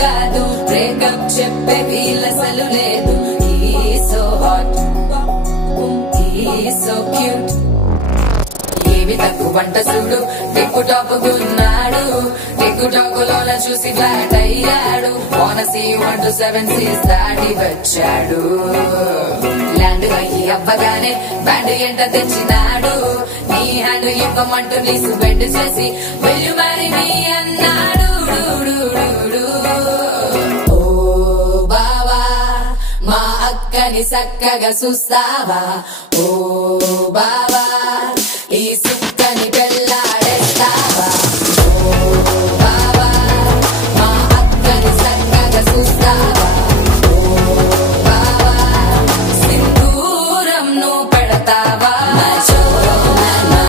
కాదు బ్రేకప్ చెప్పే వీలసలు లేదు He's so hot He's so cute ఏమి తక్కువంట చూడు టిక్కు టాప్ గున్నాడు టిక్కు టాక్ లోన చూసి ఫ్లాట్ అయ్యాడు Wanna see 1 to 7 seas దాటి వచ్చాడు ల్యాండ్ అయ్యి అవ్వగానే బ్యాండ్ ఎంట తెచ్చినాడు నీ హ్యాండ్ ఇవ్వమంటూ నీసు బెండ్ చేసి Will you marry me అన్నాడు ఓ బావా మా అక్కని చక్కగా చూస్తావా ఓ బావా ఈ